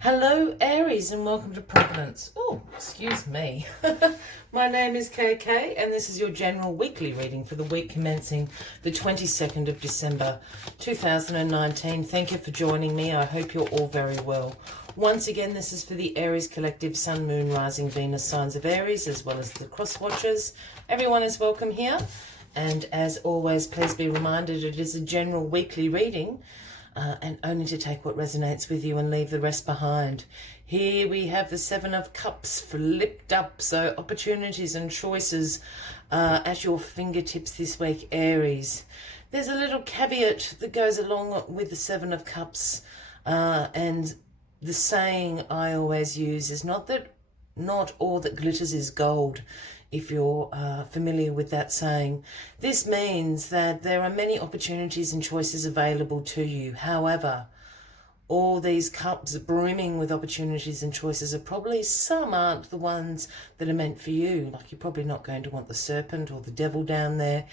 Hello Aries and welcome to Providence. Oh, excuse me. My name is KK and this is your general weekly reading for the week commencing the 22nd of December 2019. Thank you for joining me. I hope you're all very well. Once again, this is for the Aries Collective Sun, Moon, Rising, Venus signs of Aries, as well as the cross watchers. Everyone is welcome here. And as always, please be reminded it is a general weekly reading. And only to take what resonates with you and leave the rest behind. Here we have the Seven of Cups flipped up, so opportunities and choices at your fingertips this week, Aries. There's a little caveat that goes along with the Seven of Cups, and the saying I always use is not all that glitters is gold. If you're familiar with that saying, this means that there are many opportunities and choices available to you. However, all these cups brimming with opportunities and choices are probably, some aren't the ones that are meant for you. Like, you're probably not going to want the serpent or the devil down there.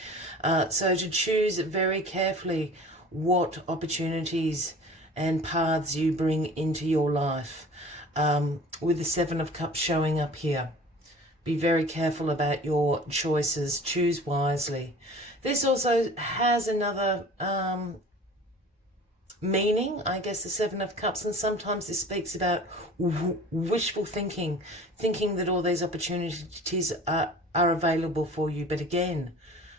So to choose very carefully what opportunities and paths you bring into your life. With the Seven of Cups showing up here. Be very careful about your choices. Choose wisely. This also has another meaning, I guess, the Seven of Cups, and sometimes this speaks about wishful thinking, thinking that all these opportunities are available for you. But again,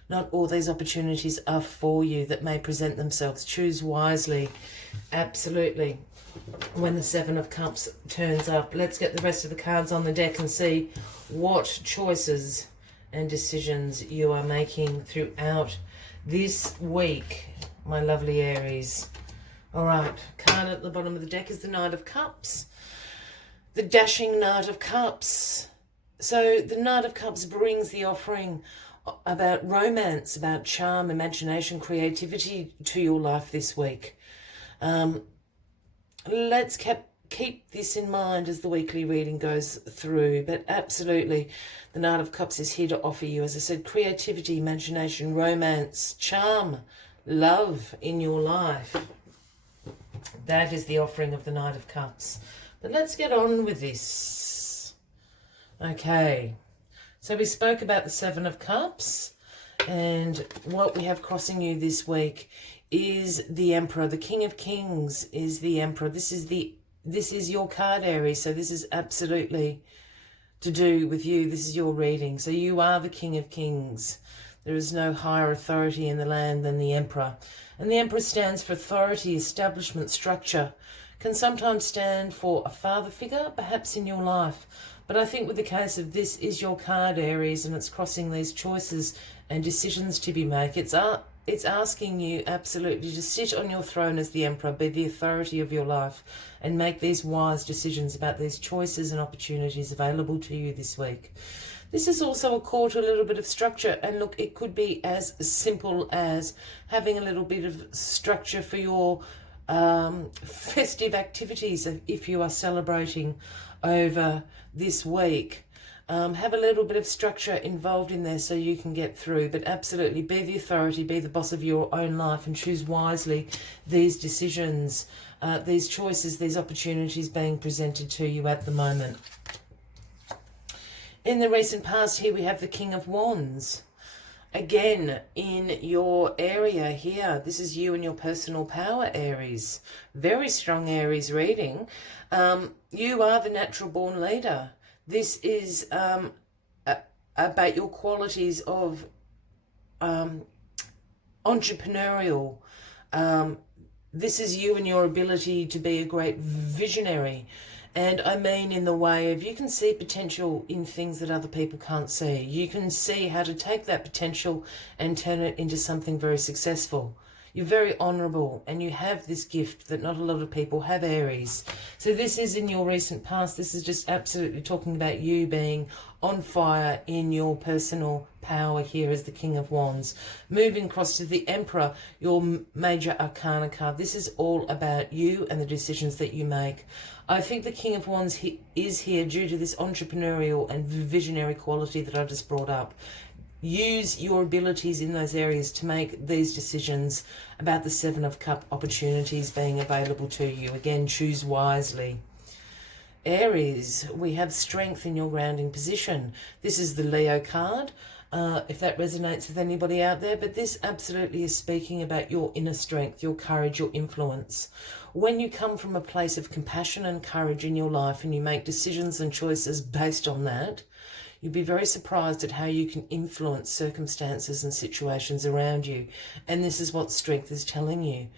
not all these opportunities are for you that may present themselves. Choose wisely. Absolutely. When the Seven of Cups turns up, let's get the rest of the cards on the deck and see what choices and decisions you are making throughout this week, my lovely Aries. All right, card at the bottom of the deck is the Knight of Cups, the dashing Knight of Cups. So the Knight of Cups brings the offering about romance, about charm, imagination, creativity to your life this week. Let's keep this in mind as the weekly reading goes through. But absolutely, the Knight of Cups is here to offer you, as I said, creativity, imagination, romance, charm, love in your life. That is the offering of the Knight of Cups. But let's get on with this. Okay, so we spoke about the Seven of Cups, and what we have crossing you this week is the Emperor. The King of Kings is the Emperor. This is your card, Aries, so this is absolutely to do with you. This is your reading. So you are the King of Kings. There is no higher authority in the land than the Emperor. And the Emperor stands for authority, establishment, structure. Can sometimes stand for a father figure, perhaps in your life. But I think with the case of this is your card, Aries, and it's crossing these choices and decisions to be made. It's asking you absolutely to sit on your throne as the Emperor, be the authority of your life, and make these wise decisions about these choices and opportunities available to you this week. This is also a call to a little bit of structure. And look, it could be as simple as having a little bit of structure for your festive activities if you are celebrating over this week. Have a little bit of structure involved in there so you can get through. But absolutely, be the authority, be the boss of your own life, and choose wisely these decisions, these choices, these opportunities being presented to you at the moment. In the recent past here, we have the King of Wands. Again, in your area here, this is you and your personal power, Aries. Very strong Aries reading. You are the natural born leader. This is about your qualities of entrepreneurial. This is you and your ability to be a great visionary. And I mean in the way of, you can see potential in things that other people can't see. You can see how to take that potential and turn it into something very successful. You're very honourable, and you have this gift that not a lot of people have, Aries. So this is in your recent past. This is just absolutely talking about you being on fire in your personal power here as the King of Wands. Moving across to the Emperor, your major arcana card. This is all about you and the decisions that you make. I think the King of Wands is here due to this entrepreneurial and visionary quality that I just brought up. Use your abilities in those areas to make these decisions about the Seven of Cup opportunities being available to you. Again, choose wisely. Aries, we have strength in your grounding position. This is the Leo card, if that resonates with anybody out there. But this absolutely is speaking about your inner strength, your courage, your influence. When you come from a place of compassion and courage in your life and you make decisions and choices based on that, you'll be very surprised at how you can influence circumstances and situations around you. And this is what strength is telling you.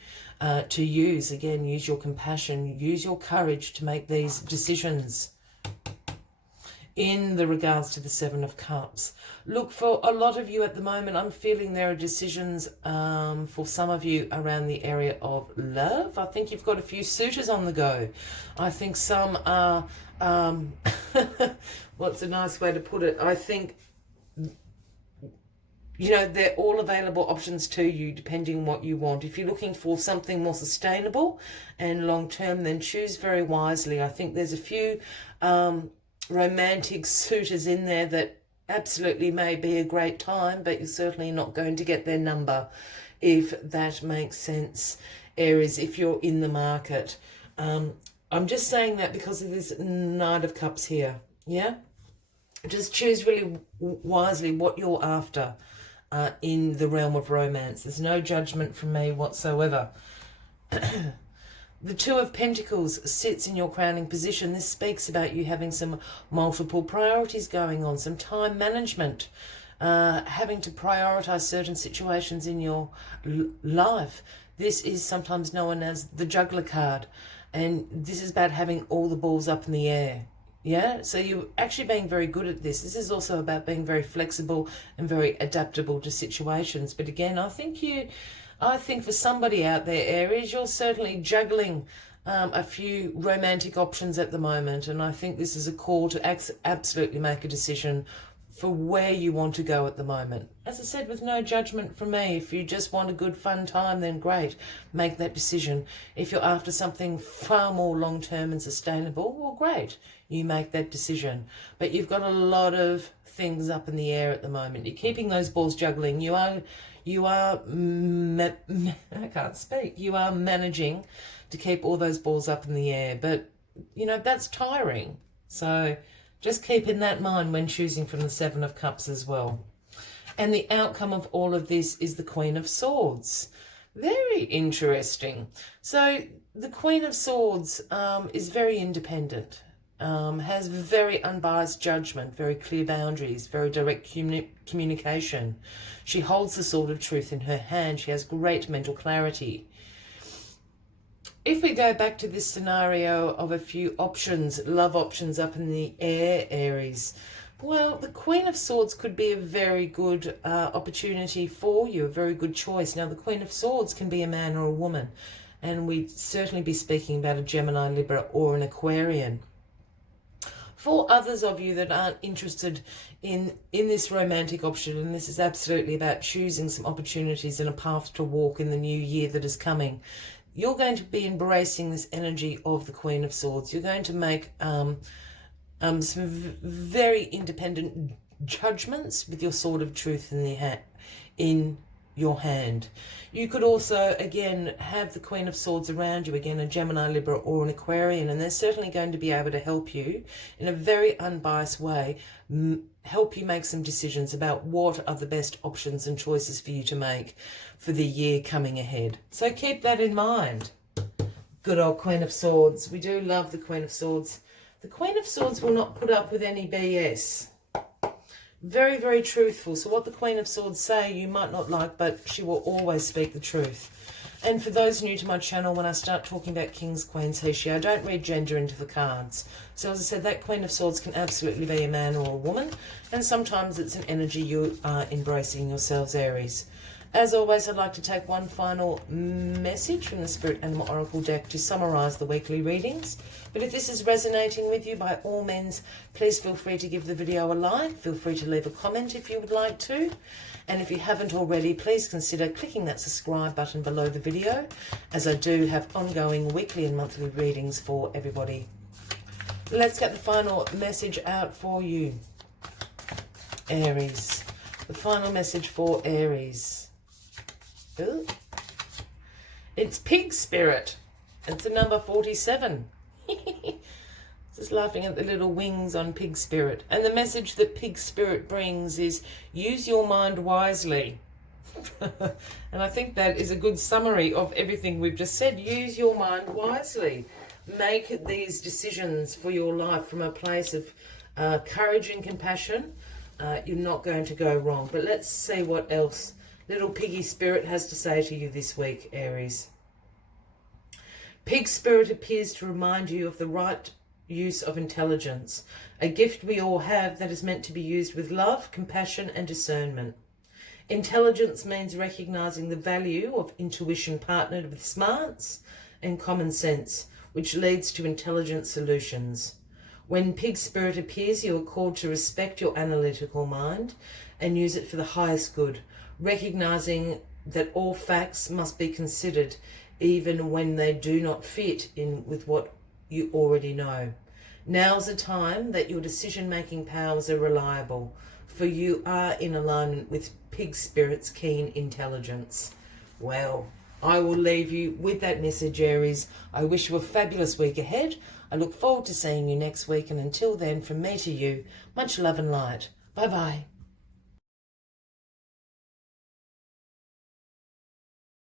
To use, again, use your compassion, use your courage to make these decisions. In the regards to the Seven of Cups, look, for a lot of you at the moment, I'm feeling there are decisions for some of you around the area of love. I think you've got a few suitors on the go. I think some are, what's a nice way to put it? I think, you know, they're all available options to you depending on what you want. If you're looking for something more sustainable and long-term, then choose very wisely. I think there's a few romantic suitors in there that absolutely may be a great time, but you're certainly not going to get their number, if that makes sense, Aries, if you're in the market. I'm just saying that because of this Knight of Cups here, yeah? Just choose really wisely what you're after. In the realm of romance. There's no judgment from me whatsoever. The Two of Pentacles sits in your crowning position. This speaks about you having some multiple priorities going on, some time management, having to prioritize certain situations in your life. This is sometimes known as the juggler card, and this is about having all the balls up in the air. Yeah, so you're actually being very good at this. This is also about being very flexible and very adaptable to situations. But again, I think for somebody out there, Aries, you're certainly juggling a few romantic options at the moment. And I think this is a call to absolutely make a decision for where you want to go at the moment. As I said, with no judgment from me. If you just want a good fun time, then great, make that decision. If you're after something far more long-term and sustainable, well, great, you make that decision. But you've got a lot of things up in the air at the moment. You're keeping those balls juggling. You are I can't speak. You are managing to keep all those balls up in the air, but you know, that's tiring. So just keep in that mind when choosing from the Seven of Cups as well. And the outcome of all of this is the Queen of Swords. Very interesting. So the Queen of Swords is very independent, has very unbiased judgment, very clear boundaries, very direct communication. She holds the sword of truth in her hand. She has great mental clarity. If we go back to this scenario of a few options, love options up in the air, Aries, well, the Queen of Swords could be a very good opportunity for you, a very good choice. Now, the Queen of Swords can be a man or a woman, and we'd certainly be speaking about a Gemini, Libra, or an Aquarian. For others of you that aren't interested in this romantic option, and this is absolutely about choosing some opportunities and a path to walk in the new year that is coming, you're going to be embracing this energy of the Queen of Swords. You're going to make some very independent judgments with your sword of truth in your hand. You could also, again, have the Queen of Swords around you, again, a Gemini, Libra, or an Aquarian, and they're certainly going to be able to help you in a very unbiased way, help you make some decisions about what are the best options and choices for you to make for the year coming ahead. So keep that in mind. Good old Queen of Swords. We do love the Queen of Swords. The Queen of Swords will not put up with any BS. Very, very truthful. So what the Queen of Swords say, you might not like, but she will always speak the truth. And for those new to my channel, when I start talking about kings, queens, he, she, I don't read gender into the cards. So as I said, that Queen of Swords can absolutely be a man or a woman. And sometimes it's an energy you are embracing yourselves, Aries. As always, I'd like to take one final message from the Spirit Animal Oracle deck to summarise the weekly readings. But if this is resonating with you, by all means, please feel free to give the video a like. Feel free to leave a comment if you would like to. And if you haven't already, please consider clicking that subscribe button below the video, as I do have ongoing weekly and monthly readings for everybody. Let's get the final message out for you, Aries. The final message for Aries. Ooh. It's Pig Spirit. It's the number 47. Just laughing at the little wings on Pig Spirit. And the message that Pig Spirit brings is use your mind wisely. And I think that is a good summary of everything we've just said. Use your mind wisely. Make these decisions for your life from a place of courage and compassion. You're not going to go wrong. But let's see what else little Piggy Spirit has to say to you this week, Aries. Pig Spirit appears to remind you of the right use of intelligence, a gift we all have that is meant to be used with love, compassion and discernment. Intelligence means recognizing the value of intuition partnered with smarts and common sense, which leads to intelligent solutions. When Pig Spirit appears, you are called to respect your analytical mind and use it for the highest good, recognizing that all facts must be considered even when they do not fit in with what you already know. Now's the time that your decision-making powers are reliable, for you are in alignment with Pig Spirit's keen intelligence. Well, I will leave you with that message, Aries. I wish you a fabulous week ahead. I look forward to seeing you next week, and until then, from me to you, much love and light. Bye-bye.